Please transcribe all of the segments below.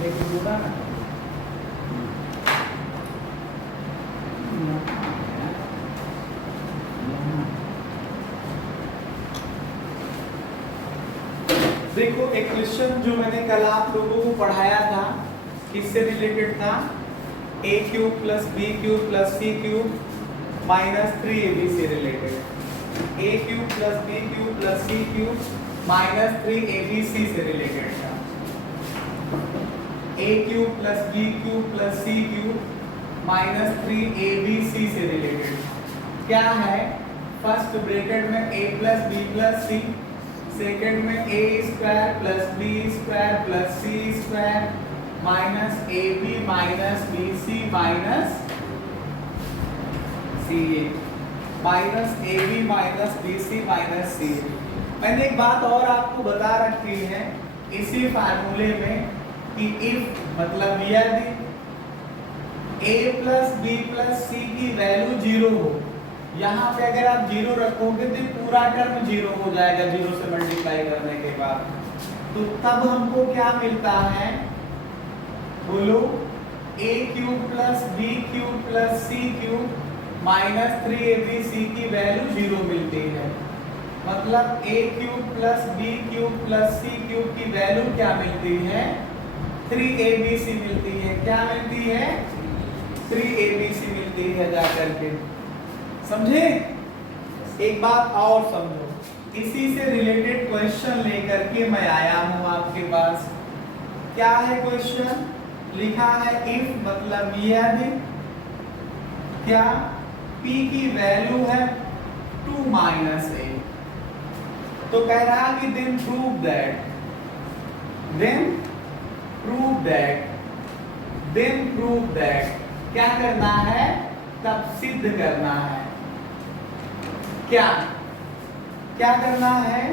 लेकिन जुड़ा ना देखो, एक क्वेश्चन जो मैंने कल आप लोगों को पढ़ाया था किससे रिलेटेड था, a cube plus B cube plus C cube minus 3ab से related, a cube plus B cube plus C cube minus 3abc से रिलेटेड था, a cube plus B cube plus C cube minus 3abc से related क्या है, first bracket में a plus B plus C, second में a square plus B square plus C square minus A B minus B C minus C A minus A B minus B C minus C A. मैंने एक बात और आपको बता रखी है इसी फार्मूले में कि इफ मतलब यदि a plus B plus C की वैल्यू 0 हो, यहाँ पे अगर आप 0 रखोगे तो पूरा टर्म 0 हो जाएगा 0 से मल्टीप्लाई करने के बाद, तो तब हमको क्या मिलता है, बोलो, a cube plus B cube plus C cube minus 3abc की वैल्यू 0 मिलती है। मतलब a cube plus B cube plus C cube की वैल्यू क्या मिलती है, 3abc मिलती है। क्या मिलती है, 3abc मिलती है जाकर के, समझे। एक बात और समझो, इसी से रिलेटेड क्वेश्चन लेकर के मैं आया हूं आपके पास। क्या है क्वेश्चन, लिखा है इफ मतलब यदि क्या p की वैल्यू है 2 माइनस a, तो कह रहा कि then prove that, then prove that, then prove that, क्या करना है, तब सिद्ध करना है। क्या क्या करना है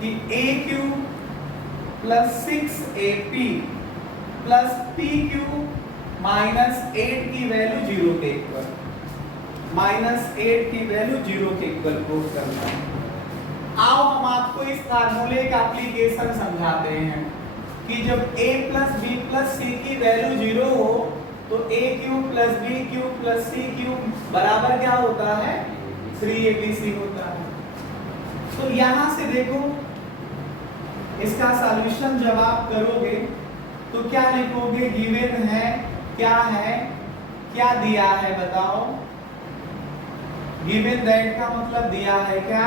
कि a cube plus 6ab plus p cube minus 8 की वैल्यू 0 के इक्वल, माइनस 8 की वैल्यू 0 के इक्वल प्रूव करना है। आओ हम आपको इस फार्मूले का एप्लीकेशन समझाते हैं कि जब a plus B plus C की वैल्यू 0 हो तो a cube plus B cube plus C cube बराबर क्या होता है, 3abc होता है। तो यहां से देखो, इसका सॉल्यूशन जब आप करोगे तो क्या लिखोगे, गिवन है, क्या है, क्या दिया है बताओ, गिवन दैट का मतलब दिया है क्या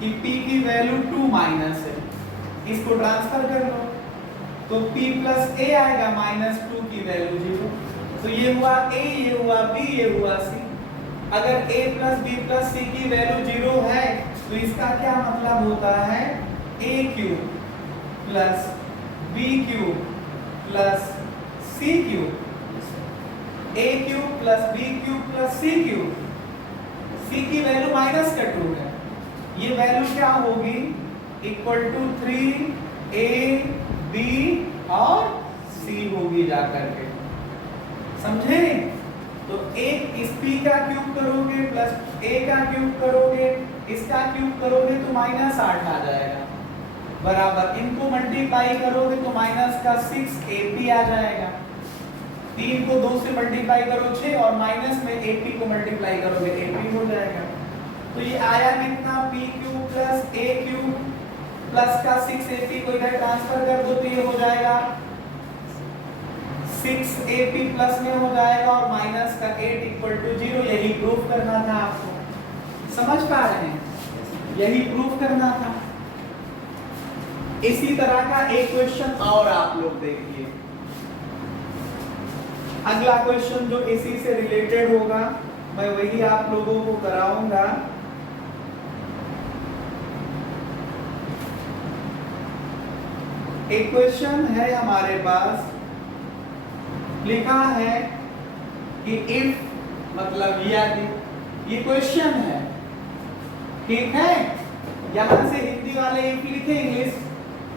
कि p की वैल्यू 2 माइनस है, इसको ट्रांसफर कर लो तो p प्लस a आएगा माइनस 2 की वैल्यू 0, तो ये हुआ a, ये हुआ b, ये हुआ c। अगर a plus B plus C की वैल्यू 0 है तो इसका क्या मतलब होता है, a cube plus B cube plus C cube, a cube plus B cube plus C cube, c की वैल्यू माइनस का 2 है, ये वैल्यू क्या होगी, इक्वल टू 3ab और c होगी जाकर के, समझे। तो एक इस p का क्यूब करोगे प्लस a का क्यूब करोगे, इसका क्यूब करोगे तो माइनस 8 आ जाएगा, बराबर इनको मल्टीप्लाई करोगे तो माइनस का 6ab आ जाएगा, 3 को 2 से मल्टीप्लाई करो 6 और माइनस में ap को मल्टीप्लाई करोगे ap हो जाएगा। तो ये आया कितना, p cube plus a cube plus का 6ab को इधर ट्रांसफर कर दो तो ये हो जाएगा 6ab प्लस में हो जाएगा और माइनस का 8 इक्वल टू 0। यही प्रूफ करना था आपको, समझ पा रहे हैं, यही प्रूफ करना था। इसी तरह का एक क्वेश्चन और आप लोग देखिए, अगला क्वेश्चन जो इसी से रिलेटेड होगा मैं वही आप लोगों को कराऊंगा। एक क्वेश्चन है हमारे पास, लिखा है कि इफ मतलब यदि, ये क्वेश्चन है, ठीक है। यहां से हिंदी वाले इफ लिखे,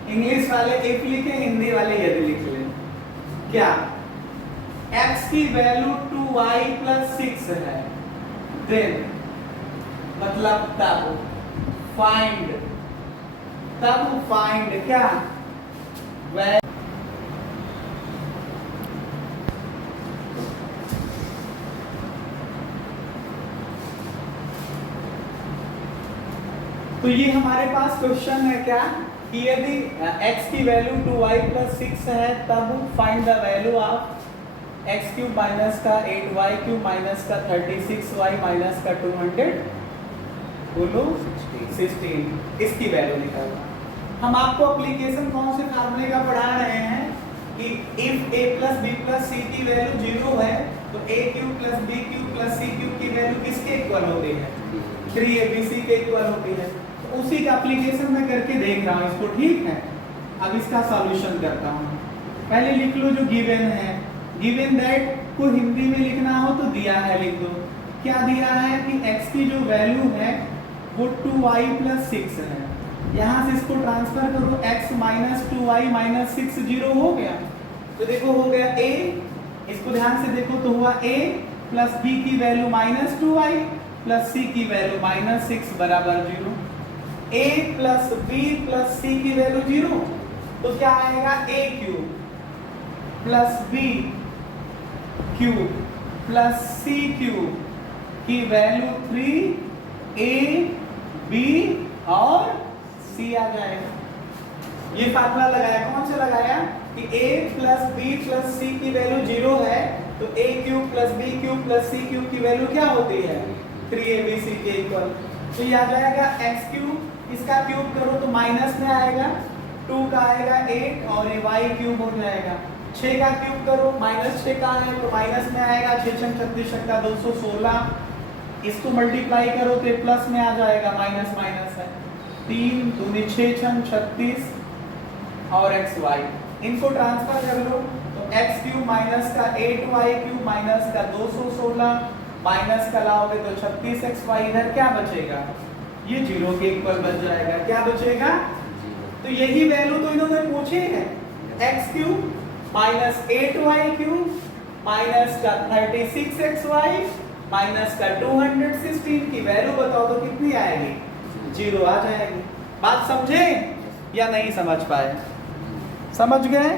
इंग्लिश वाले इफ लिखे, हिंदी वाले यदि लिख लें। क्या x की वैल्यू 2y प्लस 6 है, देन मतलब तब फाइंड क्या तो ये हमारे पास क्वेश्चन है क्या कि यदि x की वैल्यू 2y + 6 है तब find the value of x cube minus का 8y क्यूब माइनस का 36y माइनस का 200 बोलो 16 इसकी वैल्यू निकालना। हम आपको एप्लीकेशन कौन से फार्मूले का पढ़ा रहे हैं कि इफ a + b + c की वैल्यू 0 है तो a cube + b cube + c cube की वैल्यू किसके इक्वल होती है 3abc के इक्वल होती है। तो उसी का एप्लीकेशन में करके देख रहा हूँ इसको, ठीक है। अब इसका सॉल्यूशन करता हूँ। पहले लिख लो जो गिवन है, गिवन दैट को हिंदी में लिखना हो तो दिया है लिख दो। क्या दिया है कि x की जो वैल्यू है वो 2y + 6 है। यहाँ से इसको ट्रांसफर करो x - 2y - 6 0 हो गया। तो देखो हो गया a, इसको ध्यान से देखो तो हुआ a + b की वैल्यू -2y + c की वैल्यू -6 बराबर 0। a + b + c की वैल्यू 0 तो क्या आएगा a cube + b cube + c cube की वैल्यू 3a b और c आ जाएगा। ये फार्मूला लगाया, कौन सा लगाया कि a + b + c की वैल्यू 0 है तो a cube + b cube + c cube की वैल्यू क्या होती है 3abc के इक्वल। तो ये आ जाएगा x क्यूब, इसका क्यूब करो तो माइनस में आएगा, 2 का आएगा 8 और ये y क्यूब हो जाएगा। 6 का क्यूब करो -6 का है तो माइनस में आएगा, 6 × 36 का 216। इसको मल्टीप्लाई करो तो प्लस में आ जाएगा, माइनस माइनस है। 3 दूनी 6 × 36 और xy इनको ट्रांसफर कर लो तो x क्यूब माइनस का 8y क्यूब माइनस का 216 माइनस का लाओगे तो 36xy, इधर क्या बचेगा ये 0 के इक्वल बच जाएगा। क्या बचेगा तो यही वैल्यू तो इन्होंने पूछे है, x cube minus 8y cube minus का 36xy माइनस का 216 की वैल्यू बताओ तो कितनी आएगी 0 आ जाएगी। बात समझे या नहीं समझ पाए? समझ गए?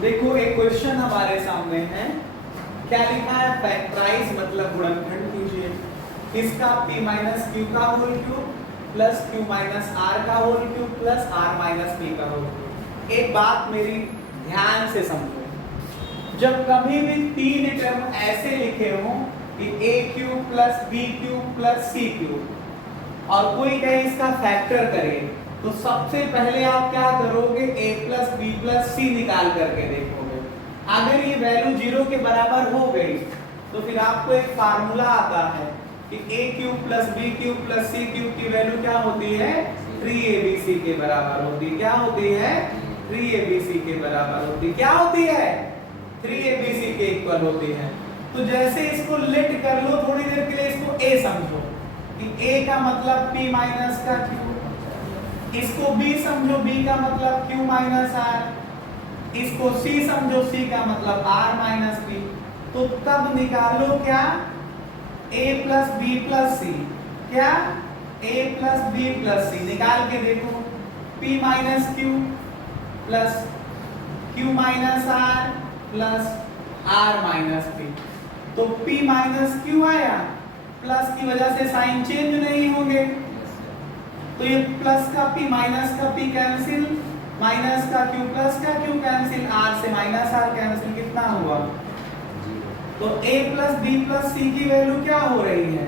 देखो एक क्वेश्चन हमारे सामने है, क्या लिखा है फैक्टराइज मतलब गुणनखंड कीजिए। इसका p - q का whole cube plus q - r का whole cube plus r - p का होल क्यूब। एक बात मेरी ध्यान से समझो, जब कभी भी तीन टर्म ऐसे लिखे हो कि a cube plus b cube plus c cube और कोई कहे इसका फैक्टर करे तो सबसे पहले आप क्या करोगे a + b + c निकाल करके देखोगे। अगर ये वैल्यू 0 के बराबर हो गई तो फिर आपको एक फार्मूला आता है कि a cube + b cube + c cube की वैल्यू क्या होती है 3abc के बराबर होती है। क्या होती है 3abc के बराबर होती है। क्या होती है 3abc के इक्वल होती है। तो जैसे इसको लेट कर लो थोड़ी देर के लिए, इसको a समझो कि a का मतलब p - का q, इसको b समझो b का मतलब q - r, इसको c समझो c का मतलब r - p। तो तब निकालो क्या a + b + c, क्या a + b + c निकाल के देखो p - q plus q - r plus r - p। तो p - q आया, प्लस की वजह से साइन चेंज नहीं होंगे तो ये प्लस का p माइनस का p कैंसिल, माइनस का q प्लस का q कैंसिल, r से माइनस r कैंसिल, कितना हुआ तो a + b + c की वैल्यू क्या हो रही है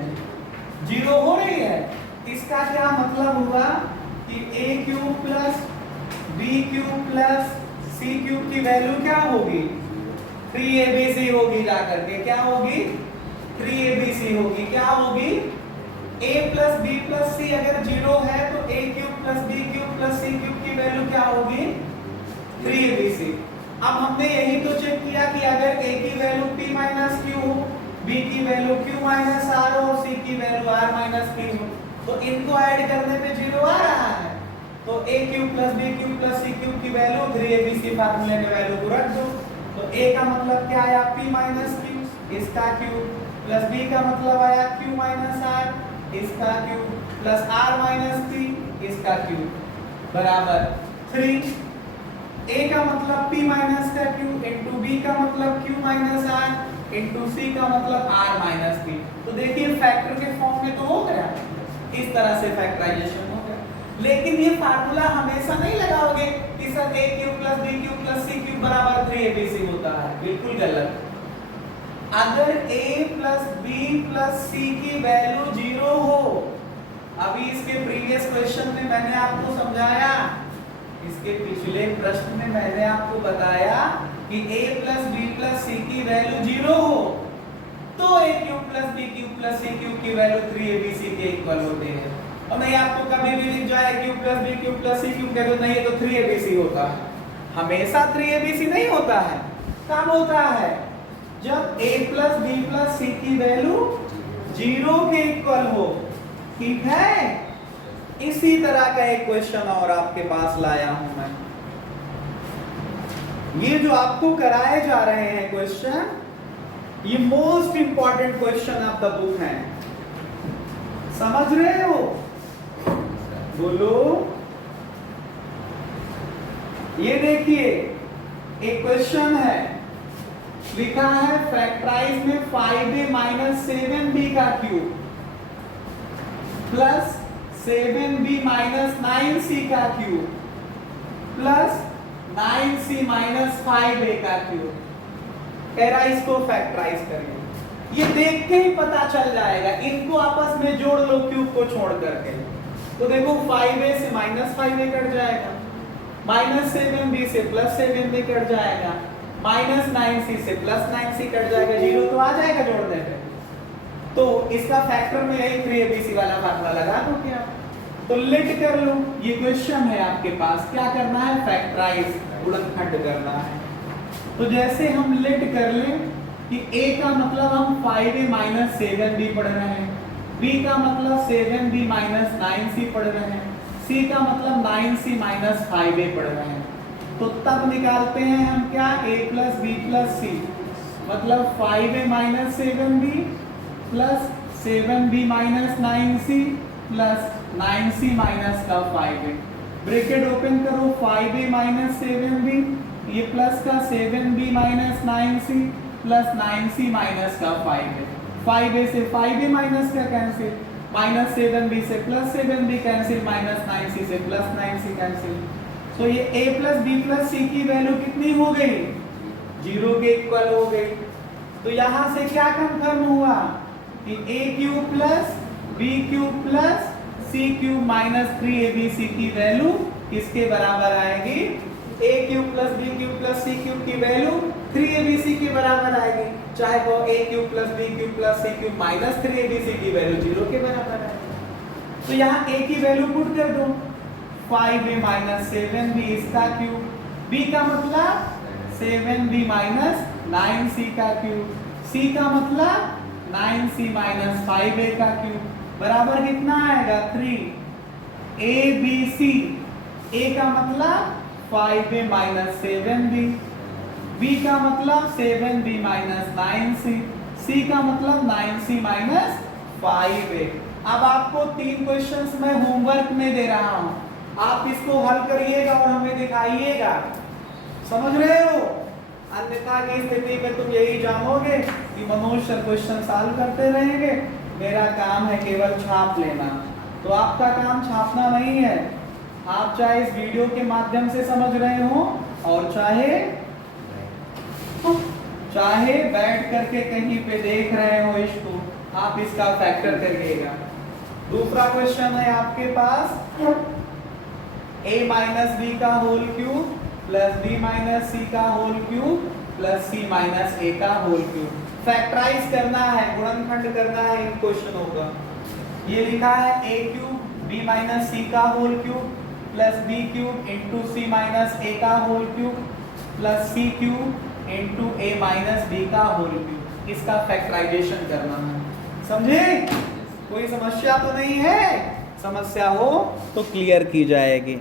0 हो रही है। इसका क्या मतलब हुआ कि a cube plus b cube plus c cube की वैल्यू क्या होगी 3abc होगी, जाकर के क्या होगी 3abc होगी। क्या होगी a + b + c अगर 0 है तो a cube + b cube + c cube की वैल्यू क्या होगी 3abc। अब हमने यही तो चेक किया कि अगर a की वैल्यू p - q हो, b की वैल्यू q - r हो, c की वैल्यू r - p हो तो इनको ऐड करने पे 0 आ रहा है। तो a cube + b cube + c cube की वैल्यू 3abc फार्मूले में वैल्यू को रख दो। तो a का मतलब क्या आया p - q, इसका क्यूब, प्लस b का मतलब आया q - r, इसका cube, plus R minus T इसका क्यूब बराबर 3। ए का मतलब p माइनस का क्यूब इंटू बी का मतलब q minus R into C का मतलब r माइनस p। तो देखिए फैक्टर के फॉर्म में तो हो गया, इस तरह से फैक्टराइजेशन हो गया। लेकिन ये फार्मूला हमेशा नहीं लगाओगे कि sir a cube plus b cube plus c cube बराबर 3abc होता है, बिल्कुल गलत। अगर a प्लस b प्लस c की वैल्यू 0 हो, अभी इसके प्रीवियस क्वेश्चन में मैंने आपको समझाया, इसके पिछले प्रश्न में मैंने आपको बताया कि a प्लस b प्लस c की वैल्यू 0 हो तो a cube plus b cube plus c cube की वैल्यू 3abc के इक्वल होते हैं। और नहीं आपको कभी भी लिख जाए cube plus b cube plus c cube कह दो, नहीं तो 3abc होता है। हमेशा 3abc नहीं होता है, कब होता है? जब a प्लस b प्लस c की वैल्यू 0 के इक्वल हो। ठीक है, इसी तरह का एक क्वेश्चन और आपके पास लाया हूं मैं। ये जो आपको कराए जा रहे हैं क्वेश्चन, ये most important question of the book है, समझ रहे हो? बोलो। ये देखिए एक क्वेश्चन है, लिखा है फैक्टराइज में 5a माइनस 7b का cube plus 7b minus 9c का cube plus 9c minus 5a का क्यूब। कह रहा है इसको फैक्टराइज करिए। ये देख के ही पता चल जाएगा, इनको आपस में जोड़ लो क्यूब को छोड़ करके। तो देखो 5a से माइनस 5a कट जाएगा, माइनस 7b से प्लस 7b कट जाएगा, माइनस 9c से प्लस 9c कट जाएगा, 0 तो आ जाएगा जोड़ने पे। तो इसका फैक्टर में यही 3abc वाला फार्मूला लगा दो क्या? तो लिट कर लो। ये क्वेश्चन है आपके पास, क्या करना है? फैक्टराइज, गुणनखंड करना है। तो जैसे हम लिट कर ले कि a का मतलब हम 5a माइनस 7b पढ़ रहे हैं, b का मतलब 7b माइनस 9c पढ़ रहे हैं, c का मतलब 9c माइनस 5a पढ़ रहे हैं। तो तब निकालते हैं हम क्या? a प्लस b प्लस c मतलब 5a minus 7b plus 7b minus 9c plus 9c minus का 5a। ब्रैकेट ओपन करो, 5a माइनस 7b, ये प्लस का 7b minus 9c plus 9c minus का 5a। 5a से 5a माइनस का कैंसिल, माइनस 7b से plus 7b cancel, minus 9c से plus 9c cancel. तो ये a प्लस b प्लस c की वैल्यू कितनी हो गई? 0 के इक्वल हो गई। तो यहां से क्या कंफर्म हुआ कि a cube plus b cube plus c cube minus 3abc की वैल्यू किसके बराबर आएगी? a cube plus b cube plus c cube की वैल्यू 3abc के बराबर आएगी, चाहे वो a cube plus b cube plus c cube minus 3abc की वैल्यू 0 के बराबर आएगी। तो यहाँ a की वैल्यू पुट कर दो, 5a माइनस 7b इसका क्यूब, b का मतलब 7b माइनस 9c का क्यूब, c का मतलब 9c माइनस 5a का क्यूब बराबर कितना आएगा? 3abc। a का मतलब 5a माइनस 7b, b का मतलब 7b माइनस 9c, c का मतलब 9c माइनस 5a। अब आपको 3 क्वेश्चंस मैं होमवर्क में दे रहा हूं, आप इसको हल करिएगा और हमें दिखाइएगा, समझ रहे हो? अन्यथा की स्थिति में तुम यही जानोगे कि मनोज सर क्वेश्चन सॉल्व करते रहेंगे, मेरा काम है केवल छाप लेना। तो आपका काम छापना नहीं है, आप चाहे इस वीडियो के माध्यम से समझ रहे हो और चाहे बैठ करके कहीं पे देख रहे हो इसको, आप इसका फैक्टर करिएगा। दूसरा क्वेश्चन है आपके पास, a माइनस बी का whole cube plus b minus c का whole cube plus c minus a का होल क्यूब। फैक्टराइज करना है, गुणनखंड करना है इन क्वेश्चनों का। ये लिखा है a cube b minus c का whole cube plus b cube into c minus a का whole cube plus c cube into a minus b का होल क्यूब। इसका फैक्टराइजेशन करना है, समझे? कोई समस्या तो नहीं है? समस्या हो तो क्लियर की जाएगी।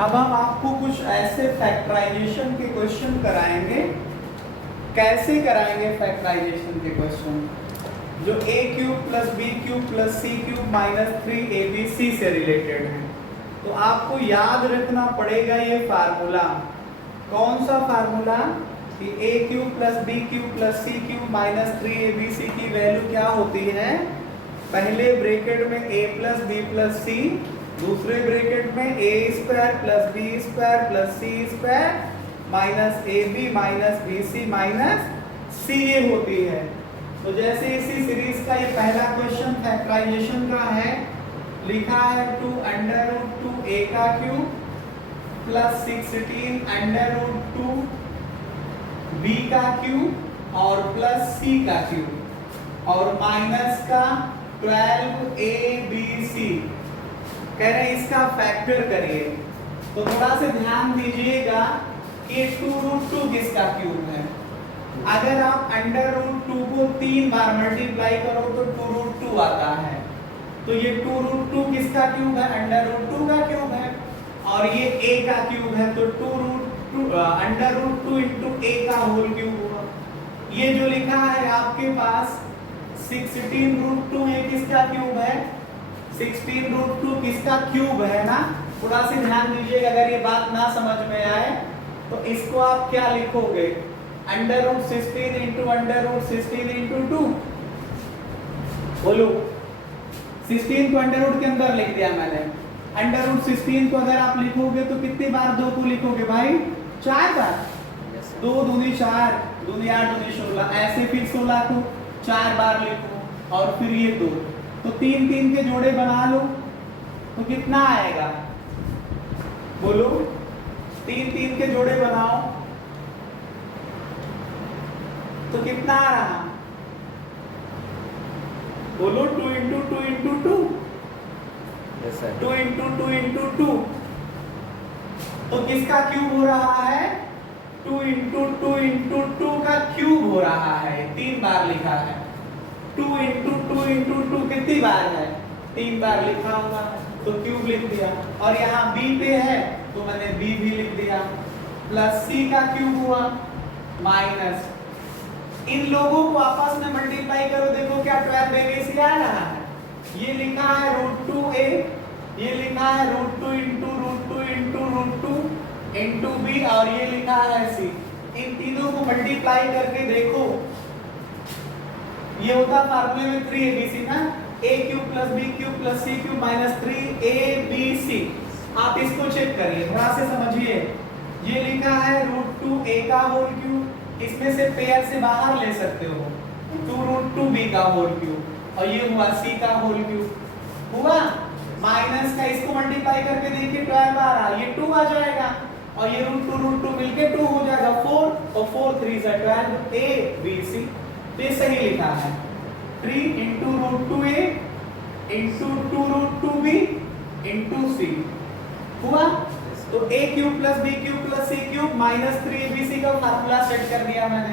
अब हम आपको कुछ ऐसे फैक्टराइजेशन के क्वेश्चन कराएंगे कैसे कराएंगे फैक्टराइजेशन के क्वेश्चन? जो a cube plus B cube plus C cube minus 3abc से रिलेटेड है। तो आपको याद रखना पड़ेगा ये फार्मूला। कौन सा फार्मूला? कि a cube plus B cube plus C cube minus 3abc की वैल्यू क्या होती है? पहले ब्रैकेट में a plus B plus C, दूसरे ब्रैकेट में a square plus B square plus C square minus A B minus B C minus C ये होती है। तो जैसे इसी सीरीज का ये पहला क्वेश्चन फैक्टराइजेशन का है, लिखा है 2 अंडर रूट 2 a का cube plus 16 under root 2 b का क्यूब और प्लस c का क्यूब और माइनस का 12 abc। कह रहे हैं इसका फैक्टर करिए। तो थोड़ा सा ध्यान दीजिएगा कि 2 रूट 2 किसका क्यूब है। अगर आप अंडर रूट 2 को 3 बार मल्टीप्लाई करो तो 2 रूट 2 आता है। तो ये 2 रूट 2 किसका क्यूब है? अंडर रूट 2 का क्यूब है। और ये a का क्यूब है तो 2 root 2 under root 2 into a का होल क्यूब हुआ। ये जो लिखा है आपके पास 16 रूट 2 ये किसका क्यूब है? 16 रूट 2 किसका क्यूब है ना? थोड़ा सा ध्यान दीजिएगा, अगर ये बात ना समझ में आए तो इसको आप क्या लिखोगे? Under root 16 into under root 16 into 2। बोलो, 16 को अंडर रूट के अंदर लिख दिया मैंने। अंडर रूट 16 को अगर आप लिखोगे तो कितनी बार 2 को लिखोगे भाई? 4 बार। 2 दूनी 4, दूनी 8, दूनी 16, ऐसे फिर 16 को 4 बार लिखो और फिर ये 2। तो 3 3 के जोड़े बना लो तो कितना आएगा? बोलो, 3 3 के जोड़े बनाओ तो कितना आ रहा? बोलो, 2 इंटू 2 इंटू 2, 2 इंटू 2 इंटू 2। तो किसका क्यूब हो रहा है? 2 इंटू 2 इंटू 2 का क्यूब हो रहा है। 3 बार लिखा है। 2 इंटू 2 इंटू 2 कितनी बार है? 3 बार लिखा होगा तो क्यूब लिख दिया। और यहाँ b पे है तो मैंने b भी लिख दिया। प्लस c का क्यूब हुआ माइनस, इन लोगों को आपस में मल्टीप्लाई करो, देखो क्या 12 abc आ रहा है। ये लिखा है रूट 2a, ये लिखा है root 2 into root 2 into root 2 into B और ये लिखा है c। इन तीनों को मल्टीप्लाई करके देखो, ये होता फार्मूले में 3abc ना। a cube plus b cube plus c cube minus 3abc। आप इसको चेक करिए, थोड़ा से समझिए। ये लिखा है रूट 2a का होल क्यूब, इसमें से पेयर से बाहर ले सकते हो 2 रूट 2b का होल क्यूब और ये हुआ c का होल क्यूब हुआ माइनस का। इसको मल्टीप्लाई करके देखिए 12 बार आ, ये 2 आ जाएगा और ये रूट 2 मिलके 2 हो जाएगा 4 और 4 3 से 12 abc। तो ये सही लिखा है। 3 into root 2a into 2 root 2b into c हुआ। तो a cube plus b cube plus c cube minus 3abc का फार्मूला सेट कर दिया मैंने।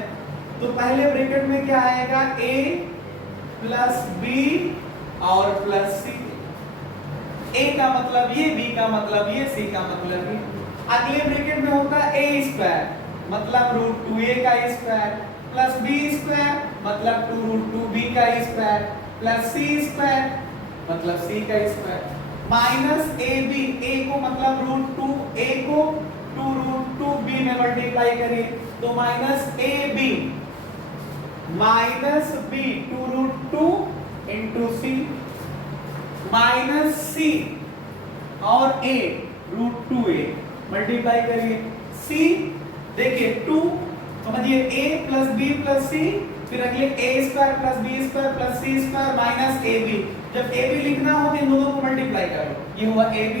तो पहले ब्रैकेट में क्या आएगा? a प्लस b और प्लस c। a का मतलब ये, b का मतलब ये, c का मतलब ये। अगले ब्रैकेट में होगा a स्क्वायर मतलब रूट 2a का स्क्वायर प्लस b स्क्वायर मतलब 2 रूट 2b का स्क्वायर प्लस c स्क्वायर मतलब c का स्क्वायर माइनस ab, a को मतलब रूट 2, a को 2 रूट 2b में मल्टीप्लाई करिए तो minus ab minus b 2 root 2 into c minus c और a रूट 2a मल्टीप्लाई करिए। c देखिए 2 समझिए a प्लस b प्लस c, फिर अगले a square plus b square plus c square minus ab। जब ab लिखना हो तो इन दोनों को मल्टीप्लाई कर लो, ये हुआ ab।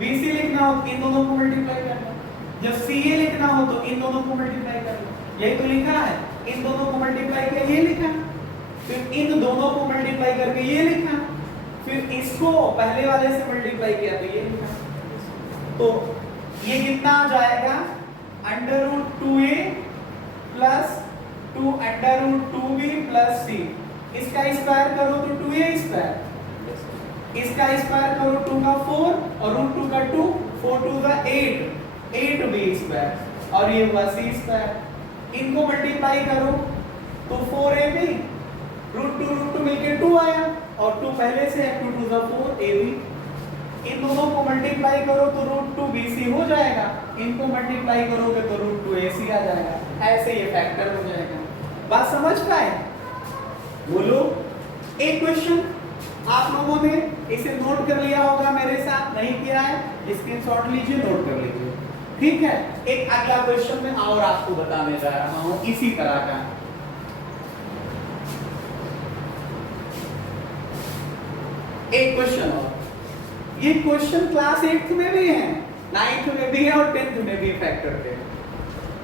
bc लिखना हो तो इन दोनों को मल्टीप्लाई कर लो। जब ca लिखना हो तो इन दोनों को मल्टीप्लाई कर लो। यही तो लिखा है, इन दोनों को मल्टीप्लाई किया ये लिखा, फिर इन दोनों को मल्टीप्लाई करके ये लिखा, फिर इसको पहले वाले से मल्टीप्लाई किया तो ये लिखा। तो ये कितना आ जाएगा? Under root 2a plus 2 under root 2b plus c। इसका स्क्वायर करो तो 2a स्क्वायर, इसका स्क्वायर करो 2 का 4 और रूट 2 का 2, 4 2 का 8, 8b स्क्वायर और ये हुआ c स्क्वायर। इनको मल्टीप्लाई करो तो 4ab, रूट टू मिलके 2 आया और 2 पहले से है, 2 2 4ab। इन दोनों को मल्टीप्लाई करो तो रूट 2 bc हो जाएगा, इनको मल्टीप्लाई करोगे तो रूट 2 ac आ जाएगा। ऐसे ये फैक्टर हो जाएगा। बात समझ पाए? बोलो। एक क्वेश्चन आप लोगों ने इसे नोट कर लिया होगा, मेरे साथ नहीं किया है स्क्रीनशॉट लीजिए, नोट कर लीजिए, ठीक है। एक अगला क्वेश्चन में और आपको बताने जा रहा हूं इसी तरह का। एक क्वेश्चन और, ये क्वेश्चन क्लास 8th में भी है, 9th में भी है और 10th में भी फैक्टर के।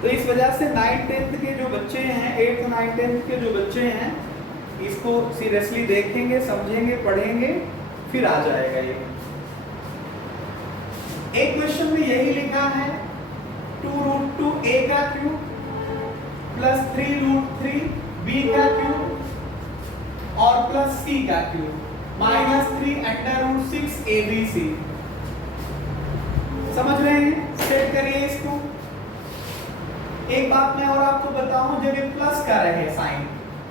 तो इस वजह से 9th 10th के जो बच्चे हैं, 8th 9th 10th के जो बच्चे हैं, इसको सीरियसली देखेंगे, समझेंगे, पढ़ेंगे, फिर आ जाएगा ये। एक क्वेश्चन में यही लिखा है 2 रूट 2 a का क्यूब प्लस 3 रूट 3 b का क्यूब और प्लस c का cube minus 3 under root 6 abc। समझ रहे हैं? सेट करिए इसको। एक बात मैं और आपको बताऊं, जब ये प्लस का रहे साइन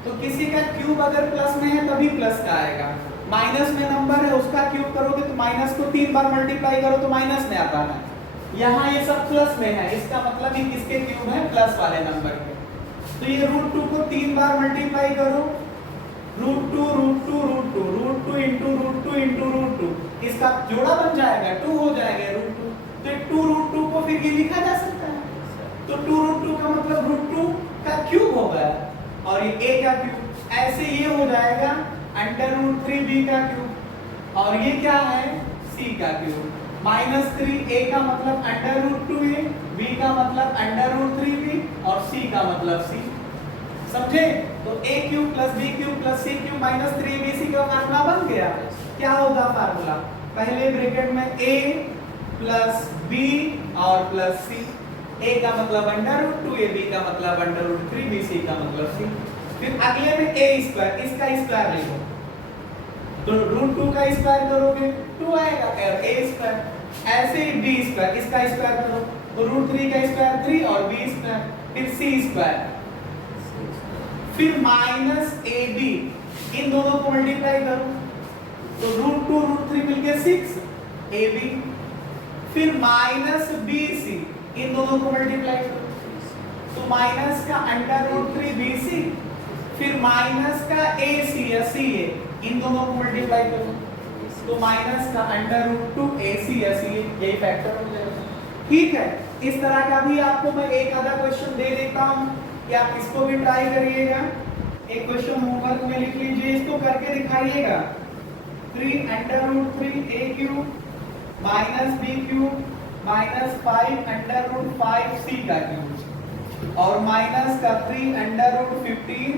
तो किसी का क्यूब अगर प्लस में है तभी प्लस का आएगा, माइनस में नंबर है उसका क्यूब करोगे तो माइनस को 3 बार मल्टीप्लाई करो तो माइनस में आता है। यहाँ ये सब प्लस में है, इसका मतलब ये किसके क्यूब है? प्लस वाले नंबर के। तो ये रूट 2 को 3 बार मल्टीप्लाई करो, root 2 root 2 root 2 root 2 into root 2 into root 2, इसका जोड़ा बन जाएगा, 2 हो जाएगा रूट 2। तो 2 रूट 2 को फिर ये लिखा जा सकता है, तो 2 रूट 2 का मतलब रूट 2 का क्यूब हो गया और ये a का क्यूब। ऐसे ये हो जाएगा अंडर रूट 3 b का क्यूब और ये क्या है? c का क्यूब। माइनस 3 a का मतलब अंडर रूट 2a, b का मतलब अंडर रूट 3b और c का मतलब c। समझे? तो a cube plus b cube plus c cube minus 3bc का फार्मूला बन गया। क्या होगा फार्मूला? पहले ब्रैकेट में a प्लस b और प्लस c। a का मतलब अंडर रूट 2a, b का मतलब अंडर रूट 3b, c का मतलब c। फिर अगले में a स्क्वायर, इसका स्क्वायर लिखो तो रूट 2 का स्क्वायर करोगे 2 आएगा और a स्क्वायर। ऐसे ही b स्क्वायर, इसका स्क्वायर करो तो रूट 3 का स्क्वायर 3 और b स्क्वायर, फिर c स्क्वायर, फिर माइनस ab, इन दोनों को मल्टीप्लाई करो तो रूट 2 रूट 3 मिलके 6 ab, फिर माइनस bc, इन दोनों को मल्टीप्लाई करो तो माइनस का अंडर रूट 3 bc, फिर माइनस का ac या ca, इन दोनों को मल्टीप्लाई करो तो माइनस का अंडर रूट 2 ac या ca, यही फैक्टर हो जाएगा। ठीक है, इस तरह का भी आपको मैं एक आधा क्वेश्चन दे देता हूं कि आप इसको भी ट्राई करिएगा। एक क्वेश्चन होमवर्क में लिख लीजिए, इसको करके दिखाइएगा। 3 under root 3 a cube minus b cube minus 5 under root 5 c का क्यूब और माइनस का 3 अंडर रूट 15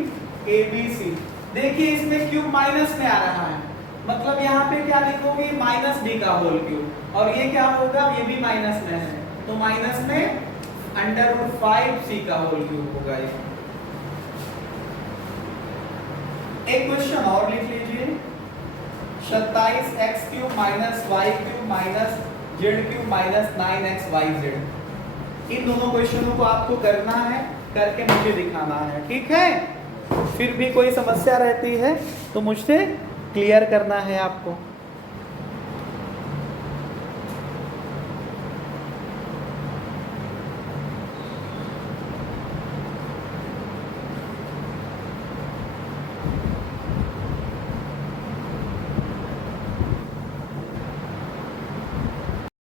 abc। देखिए इसमें क्यूब माइनस में आ रहा है, मतलब यहाँ पे क्या लिखोगे? माइनस d का होल क्यूब, और ये क्या होगा? ये भी माइनस में है तो माइनस में अंडर रूट 5c का होल क्यूब होगा ये। एक क्वेश्चन और लिख लीजिए, 27x cube minus y cube minus z cube minus 9xyz। इन दोनों क्वेश्चनों को आपको करना है, करके मुझे दिखाना है, ठीक है। फिर भी कोई समस्या रहती है तो मुझसे क्लियर करना है आपको।